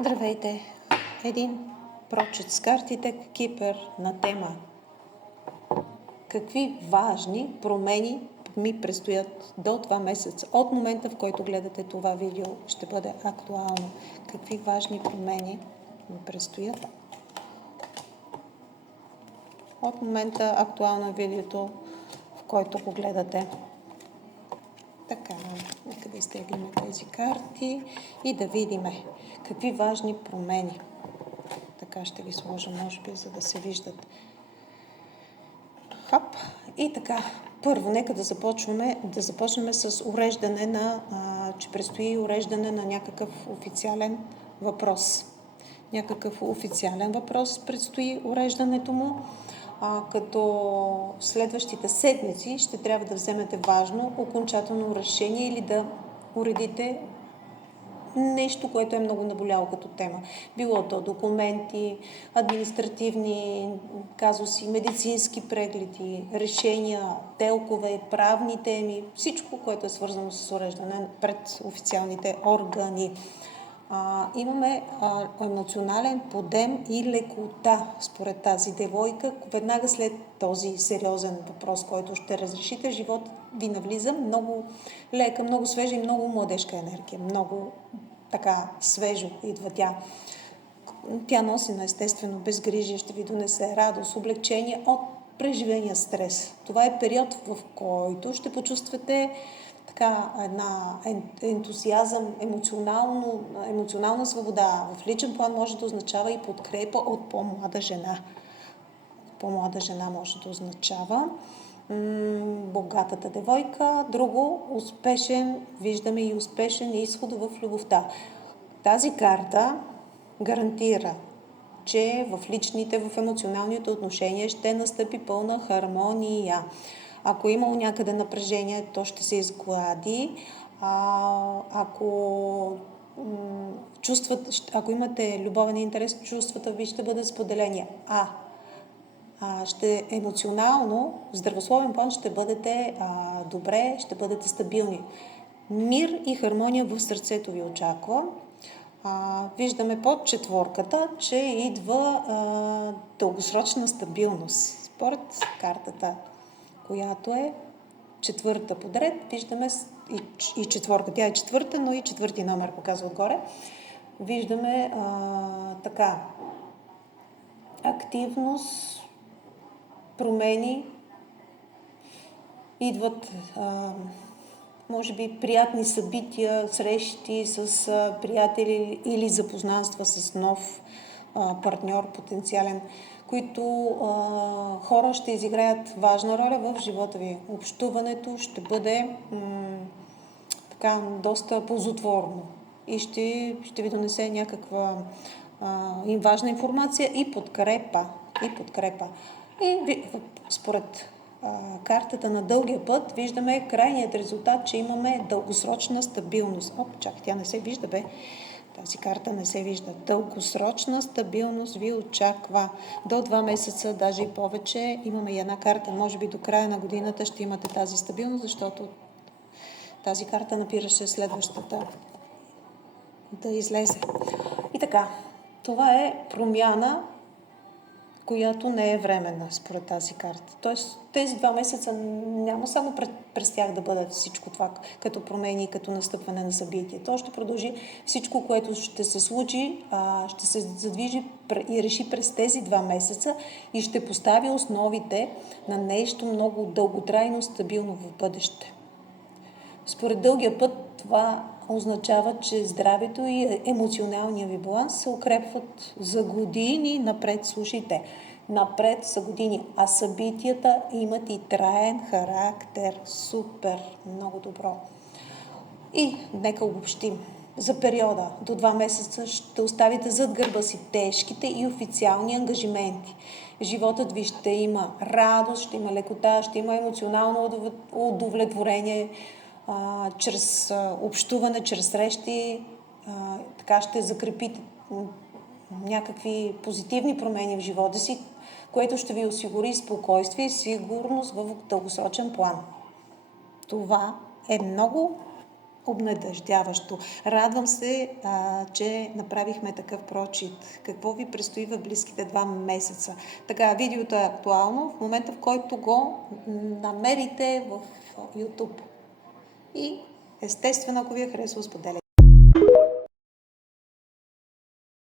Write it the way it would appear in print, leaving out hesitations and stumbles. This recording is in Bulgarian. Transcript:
Здравейте! Един прочит с картите Кипър на тема: какви важни промени ми предстоят до 2 месеца? От момента, в който гледате това видео, ще бъде актуално. Какви важни промени ми предстоят? От момента актуално видеото, в който го гледате. Така, нека да изтеглим тези карти и да видим какви важни промени. Така ще ги сложа, може би, за да се виждат. Хап! И така, първо, нека да започнем с уреждане че предстои уреждане на някакъв официален въпрос. Някакъв официален въпрос предстои уреждането му, като следващите седмици ще трябва да вземете важно окончателно решение или да уредите нещо, което е много наболяло като тема. Било то документи, административни казуси, медицински прегледи, решения, телкове, правни теми, всичко, което е свързано с уреждане пред официалните органи. Имаме емоционален подем и лекота според тази девойка. Веднага след този сериозен въпрос, който ще разрешите, живот ви навлиза много лека, много свежа и много младежка енергия. Много така свежо идва тя. Тя носи на естествено безгрижие, ще ви донесе радост, облегчение от преживения стрес. Това е период, в който ще почувствате ентусиазъм, емоционална свобода. В личен план може да означава и подкрепа от по-млада жена. По-млада жена може да означава богатата девойка. Друго, виждаме и успешен изход в любовта. Тази карта гарантира, че в личните, в емоционалните отношения ще настъпи пълна хармония. Ако имало някъде напрежение, то ще се изглади. Ако имате любовен интерес, чувствата ви ще бъдат споделени. Ще емоционално, в здравословен план ще бъдете добре, ще бъдете стабилни. Мир и хармония в сърцето ви очаква. Виждаме под четворката, че идва дългосрочна стабилност. Според картата, която е четвърта подред, виждаме и четворка. Тя е четвърта, но и четвърти номер показва отгоре. Виждаме активност, промени, идват може би приятни събития, срещи с приятели или запознанства с нов партньор потенциален, които хора ще изиграят важна роля в живота ви. Общуването ще бъде доста ползотворно и ще ви донесе някаква важна информация и подкрепа. И според картата на дългия път виждаме крайният резултат, че имаме дългосрочна стабилност. Тя не се вижда, Тази карта не се вижда. Дългосрочна стабилност ви очаква до 2 месеца, даже и повече. Имаме и една карта, може би до края на годината ще имате тази стабилност, защото тази карта напираше следващата да излезе. И така, това е промяна, която не е временна според тази карта. Тоест, тези 2 месеца няма само през тях да бъде всичко това, като промени, като настъпване на събития. То ще продължи всичко, което ще се случи, ще се задвижи и реши през тези 2 месеца и ще постави основите на нещо много дълготрайно, стабилно в бъдеще. Според дългия път това означава, че здравето и емоционалния ви баланс се укрепват за години напред. Слушайте, напред за години, а събитията имат и траен характер. Супер, много добро. И нека обобщим. За периода до 2 месеца ще оставите зад гърба си тежките и официални ангажименти. Животът ви ще има радост, ще има лекота, ще има емоционално удовлетворение, чрез общуване, чрез срещи, така ще закрепите някакви позитивни промени в живота си, което ще ви осигури спокойствие и сигурност в дългосрочен план. Това е много обнадеждаващо. Радвам се, че направихме такъв прочит. Какво ви предстои в близките 2 месеца? Така, видеото е актуално в момента, в който го намерите в YouTube. И естествено, ако ви е харесало, споделяйте.